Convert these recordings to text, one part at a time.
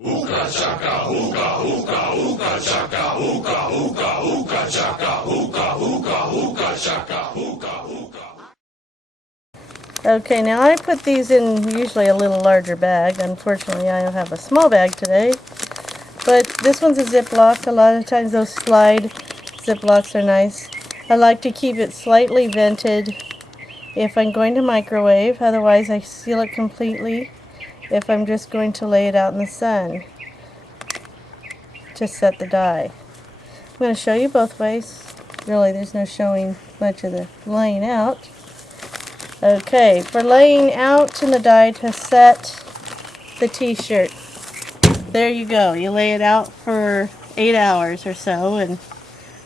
Hookah chaka, hookah, hookah, hookah chaka, hookah, hookah, hookah chaka, hookah, hookah, hookah chaka, hookah, hookah. Okay, now I put these in usually a little larger bag. Unfortunately, I have a small bag today. But this one's a Ziploc. A lot of times those slide Ziplocs are nice. I like to keep it slightly vented if I'm going to microwave. Otherwise, I seal it completely if I'm just going to lay it out in the sun to set the dye. I'm going to show you both ways. Really, there's no showing much of the laying out. Okay, for laying out in the dye to set the t-shirt. There you go. You lay it out for 8 hours or so, and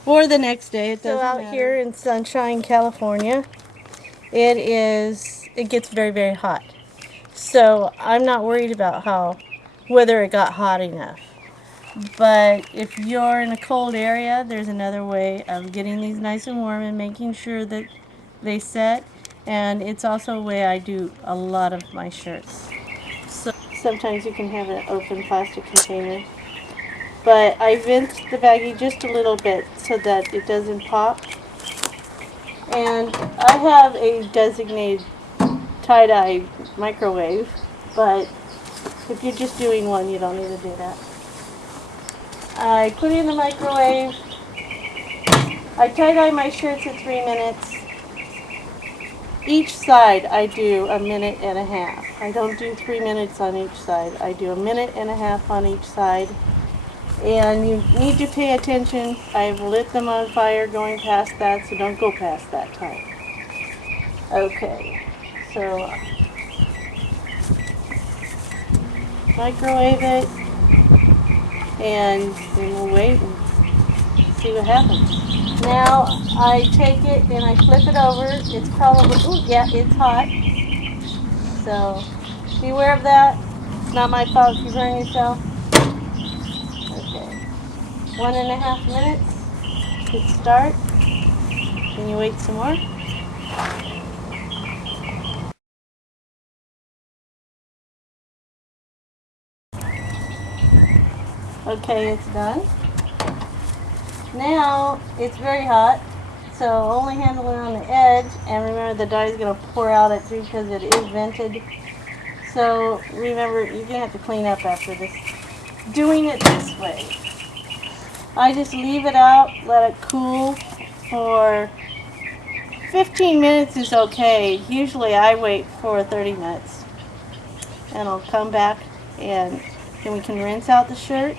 or the next day. It doesn't matter. Here in Sunshine, California, it gets very, very hot. So I'm not worried about whether it got hot enough. But if you're in a cold area, there's another way of getting these nice and warm and making sure that they set. And it's also a way I do a lot of my shirts. So sometimes you can have an open plastic container. But I vent the baggie just a little bit so that it doesn't pop. And I have a designated tie-dye microwave, but if you're just doing one, you don't need to do that. I put it in the microwave. I tie-dye my shirts at 3 minutes. Each side I do a minute and a half. I don't do 3 minutes on each side. I do a minute and a half on each side. And you need to pay attention. I've lit them on fire going past that, so don't go past that time. Okay, so microwave it, and then we'll wait and see what happens. Now I take it and I flip it over. It's probably, oh yeah, it's hot. So beware of that. It's not my fault if you burn yourself. Okay, 1.5 minutes. Hit start. Then you wait some more. Okay, it's done. Now it's very hot, so only handle it on the edge, and remember the dye is going to pour out at through because it is vented. So remember, you're going to have to clean up after this. Doing it this way, I just leave it out, let it cool for 15 minutes is okay. Usually I wait for 30 minutes, and I'll come back and then we can rinse out the shirt,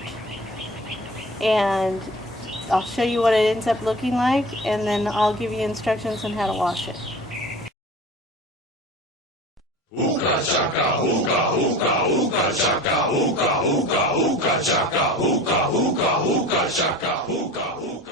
and I'll show you what it ends up looking like, and then I'll give you instructions on how to wash it. Hookah chaka, hookah, hookah, hookah chaka, hookah, hookah, hookah chaka, hookah, hookah, hookah chaka, hookah, hookah.